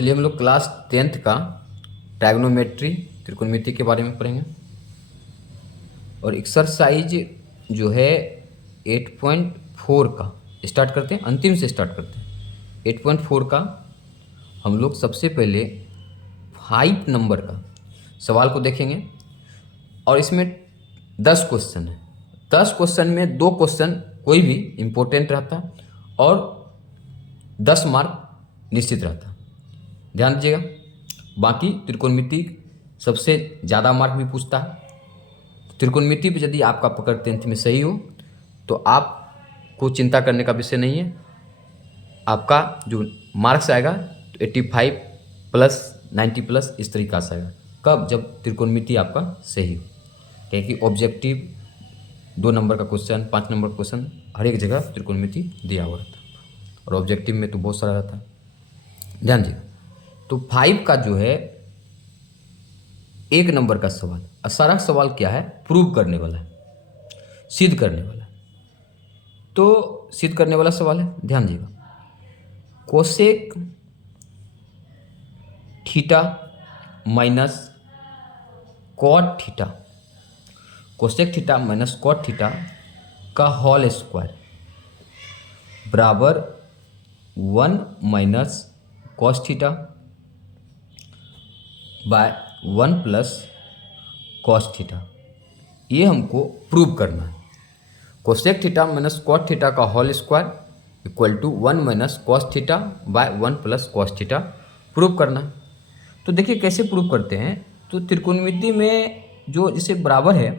चलिए हम लोग क्लास 10th का ट्राइगोनोमेट्री त्रिकोणमिति के बारे में पढ़ेंगे। और एक्सरसाइज जो है 8.4 का स्टार्ट करते हैं, अंतिम से स्टार्ट करते हैं। 8.4 का हम लोग सबसे पहले 5 नंबर का सवाल को देखेंगे और इसमें 10 क्वेश्चन है। 10 क्वेश्चन में 2 क्वेश्चन कोई भी इम्पोर्टेंट रहता है और 10 मार्क निश्चित रहता है, ध्यान दीजिएगा। बाकी त्रिकोणमिति सबसे ज़्यादा मार्क भी पूछता है। त्रिकोणमिति पे यदि आपका पकड़ 10th में सही हो तो आपको चिंता करने का विषय नहीं है। आपका जो मार्क्स आएगा तो 85 प्लस 90 प्लस इस तरीका से आएगा। कब? जब त्रिकोणमिति आपका सही हो, क्योंकि ऑब्जेक्टिव 2 नंबर का क्वेश्चन, 5 नंबर का क्वेश्चन हर एक जगह त्रिकोणमिति दिया हुआ रहता है और ऑब्जेक्टिव में तो बहुत सारा रहता है, ध्यान दीजिएगा। तो 5 का जो है 1 नंबर का सवाल, और सारा सवाल क्या है? प्रूव करने वाला है, सिद्ध करने वाला है। तो सिद्ध करने वाला सवाल है, ध्यान दीजिएगा। Cosec theta minus cot theta, cosec theta minus cot theta का होल स्क्वायर बराबर 1 minus cos theta by 1 plus cos theta, ये हमको प्रूव करना है। Cosec theta minus cot theta का whole square equal to 1 minus cos theta by 1 plus cos theta prove करना है। तो देखिए कैसे प्रूव करते हैं। तो त्रिकोणमिति में जो इसे बराबर है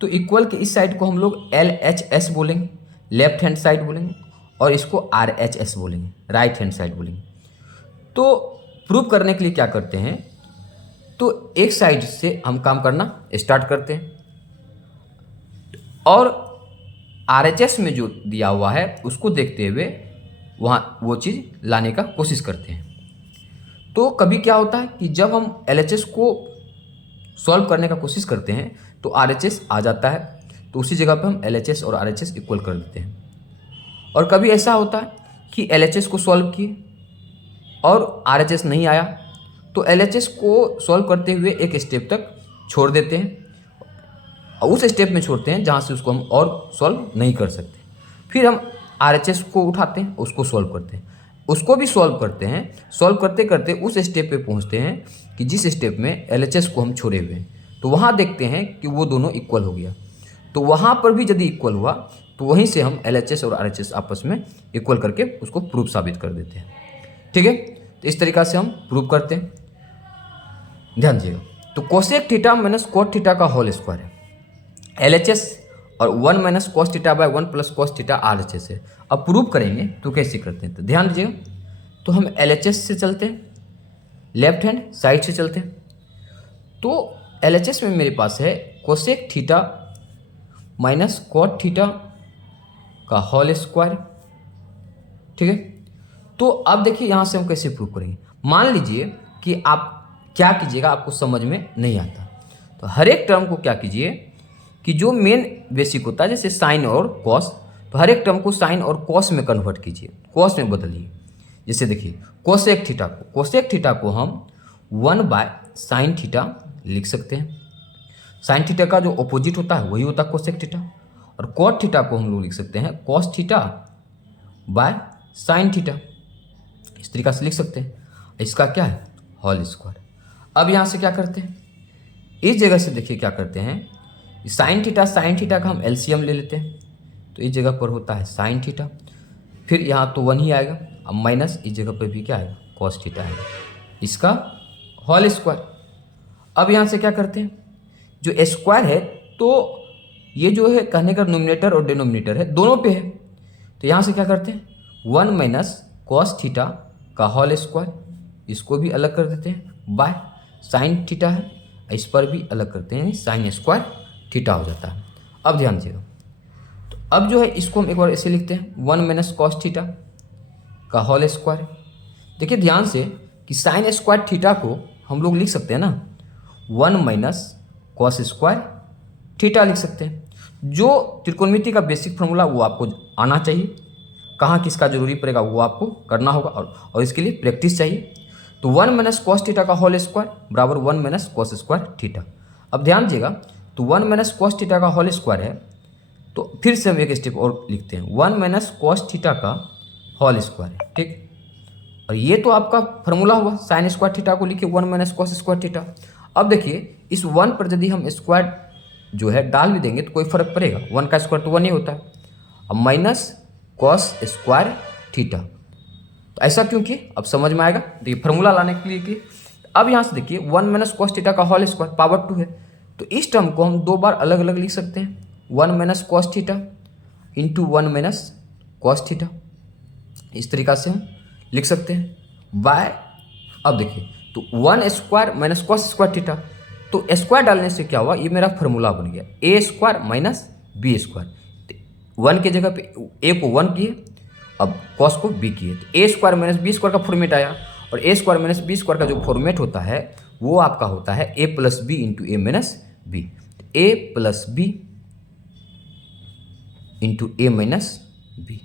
तो इक्वल के इस साइड को हम लोग LHS बोलेंगे, लेफ्ट हैंड साइड बोलेंगे, और इसको RHS बोलेंगे, राइट हैंड साइड बोलेंगे। तो प्रूव करने के लिए क्या करते हैं, तो एक साइड से हम काम करना स्टार्ट करते हैं और RHS में जो दिया हुआ है उसको देखते हुए वहाँ वो चीज़ लाने का कोशिश करते हैं। तो कभी क्या होता है कि जब हम LHS को सॉल्व करने का कोशिश करते हैं तो RHS आ जाता है, तो उसी जगह पे हम LHS और RHS इक्वल कर देते हैं। और कभी ऐसा होता है कि LHS को सॉल्व किए और RHS नहीं आया, तो LHS को सॉल्व करते हुए एक स्टेप तक छोड़ देते हैं और उस स्टेप में छोड़ते हैं जहाँ से उसको हम और सॉल्व नहीं कर सकते। फिर हम RHS को उठाते हैं, उसको सॉल्व करते हैं, उसको भी सॉल्व करते हैं। सॉल्व करते करते उस स्टेप पे पहुँचते हैं कि जिस स्टेप में LHS को हम छोड़े हुए हैं, तो वहाँ देखते हैं कि वो दोनों इक्वल हो गया। तो वहाँ पर भी यदि इक्वल हुआ तो वहीं से हम LHS और RHS आपस में इक्वल करके उसको प्रूफ साबित कर देते हैं। ठीक है, तो इस तरीक़ा से हम प्रूव करते हैं, ध्यान दीजिएगा। तो cosec theta minus cot theta का होल स्क्वायर है LHS और 1 minus cos theta by 1 plus cos theta RHS है। अब प्रूव करेंगे तो कैसे करते हैं, तो ध्यान दीजिएगा। तो हम LHS से चलते हैं, लेफ्ट हैंड साइड से चलते हैं। तो LHS में मेरे पास है cosec theta minus cot theta का होल स्क्वायर, ठीक है। तो अब देखिए यहाँ से हम कैसे प्रूव करेंगे। मान लीजिए कि आप क्या कीजिएगा, आपको समझ में नहीं आता, तो हर एक टर्म को क्या कीजिए कि जो मेन बेसिक होता है जैसे साइन और कॉस, तो हर एक टर्म को साइन और कॉस में कन्वर्ट कीजिए, कॉस में बदलिए। जैसे देखिए कोसेक थीटा को हम 1 बाय साइन थीटा लिख सकते हैं। साइन थीटा का जो अपोजिट होता है वही होता है कोसेक थीटा। और कॉट थीटा को हम लोग लिख सकते हैं cos theta by sine theta, इस तरीका से लिख सकते हैं। इसका क्या है? Whole square. अब यहाँ से क्या करते हैं, इस जगह से देखिए क्या करते हैं, साइन थीटा का हम LCM ले लेते हैं। तो इस जगह पर होता है साइन थीटा, फिर यहाँ तो 1 ही आएगा, अब माइनस इस जगह पर भी क्या आएगा, कॉस थीटा आएगा, इसका होल स्क्वायर। अब यहाँ से क्या करते हैं, जो स्क्वायर है तो ये जो है कहने का नोमिनेटर और डिनोमिनेटर है दोनों पे है, तो यहाँ से क्या करते हैं 1 माइनस कॉस थीटा का होल स्क्वायर, इसको भी अलग कर देते हैं बाय साइन थीटा है, इस पर भी अलग करते हैं, साइन स्क्वायर थीटा हो जाता है। अब ध्यान दीजिएगा, तो अब जो है इसको हम एक बार ऐसे लिखते हैं 1 माइनस कॉस थीटा का होल स्क्वायर। देखिए ध्यान से कि साइन स्क्वायर थीटा को हम लोग लिख सकते हैं ना 1 माइनस कॉस स्क्वायर थीटा लिख सकते हैं। जो त्रिकोणमिति का बेसिक फॉर्मूला वो आपको आना चाहिए, कहाँ किसका जरूरी पड़ेगा वो आपको करना होगा और इसके लिए प्रैक्टिस चाहिए। तो तो 1 माइनस कॉस थीटा का होल स्क्वायर बराबर 1 माइनस कॉस स्क्वायर थीटा। अब ध्यान दीजिएगा, तो 1 माइनस कॉस थीटा का होल स्क्वायर है, तो फिर से हम एक स्टेप और लिखते हैं, 1 माइनस कॉस थीटा का होल स्क्वायर है, ठीक। और ये तो आपका फॉर्मूला हुआ, साइन स्क्वायर थीटा को लिखिए 1 माइनस कॉस स्क्वायर थीटा। अब देखिए इस 1 पर यदि हम स्क्वायर जो है डाल भी देंगे तो कोई फर्क पड़ेगा, 1 का स्क्वायर तो 1 ही होता है। अब माइनस कॉस स्क्वायर थीटा, तो ऐसा क्यों किए अब समझ में आएगा। तो ये फॉर्मूला लाने के लिए किए। अब यहाँ से देखिए 1 माइनस कॉस थीटा का होल स्क्वायर पावर 2 है, तो इस टर्म को हम दो बार अलग अलग लिख सकते हैं, 1 minus cos theta into 1 minus cos theta, इस तरीका से हम लिख सकते हैं बाय। अब देखिए तो 1 square minus cos square theta, तो स्क्वायर डालने से क्या हुआ, ये मेरा फॉर्मूला बन गया ए स्क्वायर माइनस बी स्क्वायर। 1 की जगह पे ए को 1 किए, अब कॉस को बी किए, तो ए स्क्वायर माइनस बी स्क्वायर का फॉर्मेट आया। और ए स्क्वायर माइनस बी स्क्वायर का जो फॉर्मेट होता है वो आपका होता है ए प्लस बी इंटू ए माइनस बी, ए प्लस बी इंटू ए माइनस बी,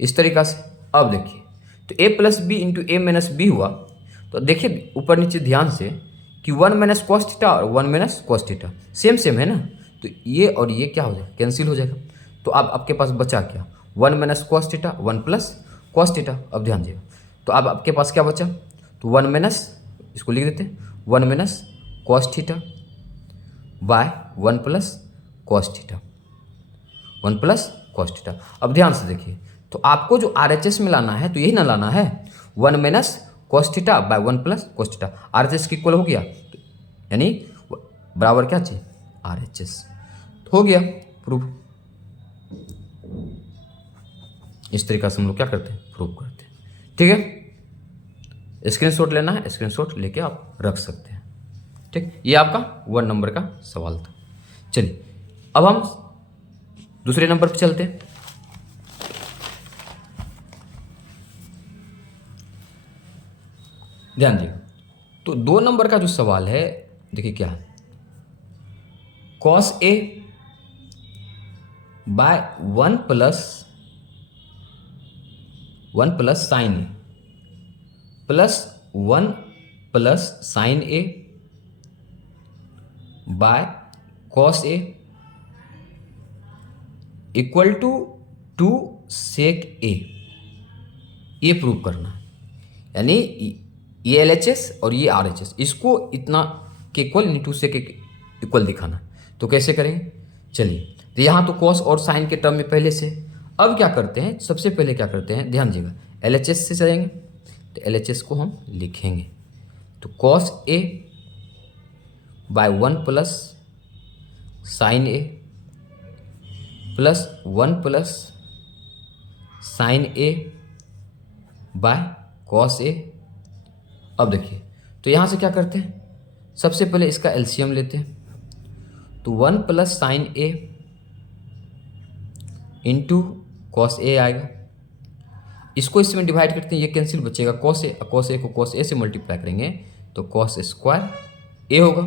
इस तरीका से। अब देखिए तो ए प्लस बी इंटू ए माइनस बी हुआ, तो देखिए ऊपर नीचे ध्यान से कि 1 माइनस कॉस थीटा और 1 minus cos theta same same है ना, तो ये और ये क्या हो जाएगा, कैंसिल हो जाएगा। तो अब आपके पास बचा क्या, 1 minus cos theta 1 plus cos theta. अब ध्यान दीजिएगा, तो अब आपके पास क्या बचा, तो 1 माइनस, इसको लिख देते हैं 1 minus cos theta by 1 plus cos theta, 1 plus cos theta. अब ध्यान से देखिए, तो आपको जो RHS में लाना है तो यही ना लाना है, 1 minus cos theta by 1 plus cos theta, RHS की इक्वल हो गया, तो यानी बराबर क्या चाहिए RHS, तो हो गया प्रूफ। इस तरीका से हम लोग क्या करते हैं, प्रूफ करते हैं, ठीक है। स्क्रीनशॉट लेना है, स्क्रीनशॉट लेके आप रख सकते हैं, ठीक। ये आपका 1 नंबर का सवाल था। चलिए अब हम दूसरे नंबर पे चलते हैं। ध्यान दिए, तो 2 नंबर का जो सवाल है देखिए क्या है, cos A by 1 plus sine A plus 1 plus sine A by cos A equal to 2 sec A, ये प्रूव करना है। यानी ये LHS और ये RHS, इसको इतना के इक्वल यानी 2 सेक इक्वल दिखाना। तो कैसे करेंगे, चलिए, तो यहाँ तो कॉस और साइन के टर्म में पहले से। अब क्या करते हैं, सबसे पहले क्या करते हैं, ध्यान दीजिएगा, LHS से चलेंगे, तो LHS को हम लिखेंगे, तो cos A by 1 plus sine A plus 1 plus sine A by cos A. अब देखिए, तो यहाँ से क्या करते हैं, सबसे पहले इसका एलसीएम लेते हैं, तो 1 plus sine A into cos ए आएगा, इसको इसमें डिवाइड करते हैं, ये कैंसिल बचेगा कॉस ए को कॉस ए से मल्टीप्लाई करेंगे तो कॉस स्क्वायर ए होगा,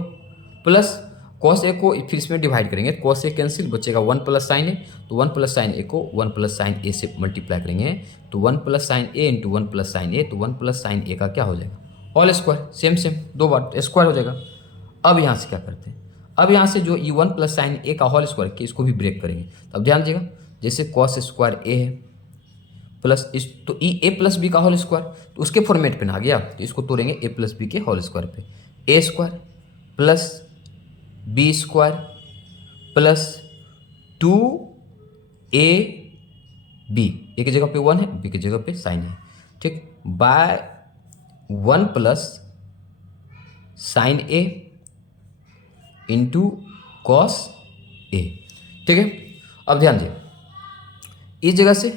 प्लस कॉस ए को फिर इसमें डिवाइड करेंगे, कॉस ए कैंसिल बचेगा 1 प्लस साइन ए, तो 1 प्लस साइन ए को 1 प्लस साइन ए से मल्टीप्लाई करेंगे तो 1 plus sine A into 1 plus sine A, तो 1 प्लस साइन ए का क्या हो जाएगा होल स्क्वायर, सेम सेम दो बार स्क्वायर हो जाएगा। अब यहाँ से क्या करते हैं, अब यहाँ से जो ये 1 प्लस साइन ए का होल स्क्वायर कि इसको भी ब्रेक करेंगे। अब ध्यान दीजिएगा, जैसे कॉस स्क्वायर ए है प्लस इस, तो ई ए प्लस बी का होल स्क्वायर, तो उसके फॉर्मेट पे ना आ गया, तो इसको तोड़ेंगे ए प्लस बी के होल स्क्वायर पे, A square plus B square plus 2 A B, A की जगह पे 1 है, बी की जगह पे साइन है, ठीक, bye 1 plus sine A into cos ए, ठीक है। अब ध्यान दीजिए इस जगह से,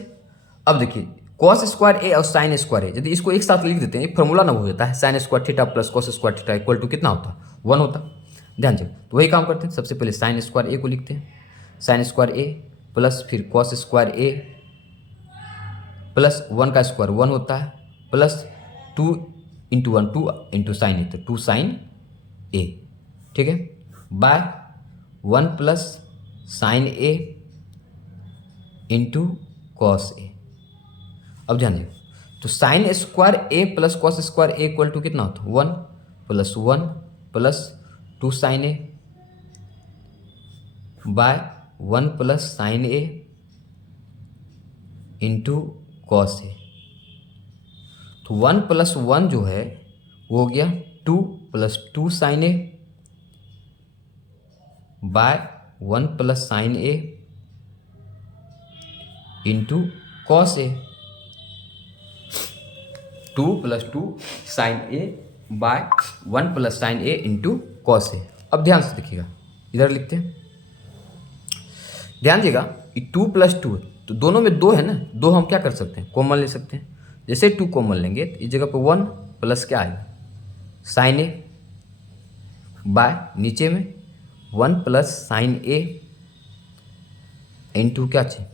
अब देखिए कॉस स्क्वायर ए और साइन स्क्वायर ए, यदि इसको एक साथ लिख देते हैं फॉर्मूला ना हो जाता है, sine square theta plus cos square theta equal to कितना होता है 1 होता। ध्यान दीजिए, तो वही काम करते हैं, सबसे पहले साइन स्क्वायर ए को लिखते हैं, साइन स्क्वायर ए प्लस फिर कॉस स्क्वायर ए प्लस 1 का स्क्वायर 1 होता है, plus 2 into 1 2 into sine A, तो 2 साइन ए, ठीक है, by 1 plus sine A into cos A. अब ध्यान दीजिए, तो sine square A plus cos square A equal to कितना होता है 1 plus 1 plus 2 sine A by 1 plus sine A into cos ए। तो 1 प्लस 1 जो है वो हो गया 2 plus 2 sine A by 1 plus sine A into cos A. 2 plus 2 sine A by 1 plus sine A into cos A. अब ध्यान से देखिएगा, इधर लिखते हैं, ध्यान दीजिएगा, 2 प्लस 2 तो दोनों में 2 है ना, 2 हम क्या कर सकते हैं कॉमन ले सकते हैं। जैसे 2 कॉमन लेंगे तो इस जगह पे 1 प्लस क्या आएगा साइन ए बाय नीचे में 1 प्लस साइन ए इंटू क्या चाहिए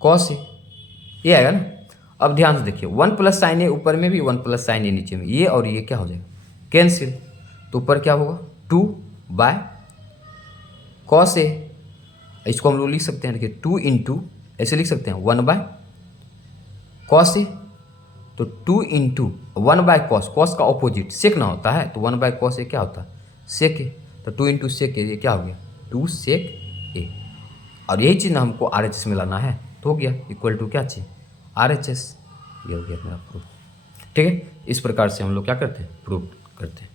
कॉस ए, ये आएगा ना। अब ध्यान से देखिए 1 प्लस साइन ए ऊपर में भी 1 प्लस साइन ए नीचे में, ये और ये क्या हो जाएगा कैंसिल। तो ऊपर क्या होगा 2 बाय कॉस ए, इसको हम लोग लिख सकते हैं देखिए 2 इंटू ऐसे लिख सकते हैं 1 बाय कॉस ए। तो 2 इंटू 1 बाय कॉस, कॉस का ऑपोजिट सेक ना होता है, तो 1 बाय कॉस ए क्या होता है सेक ए। तो 2 इंटू सेक ए, ये क्या हो गया 2 सेक ए। और यही चीज़ ना हमको RHS में लाना है, तो हो गया इक्वल टू क्या चाहिए RHS। ये हो गया मेरा प्रूफ। ठीक है, इस प्रकार से हम लोग क्या करते हैं प्रूफ करते हैं।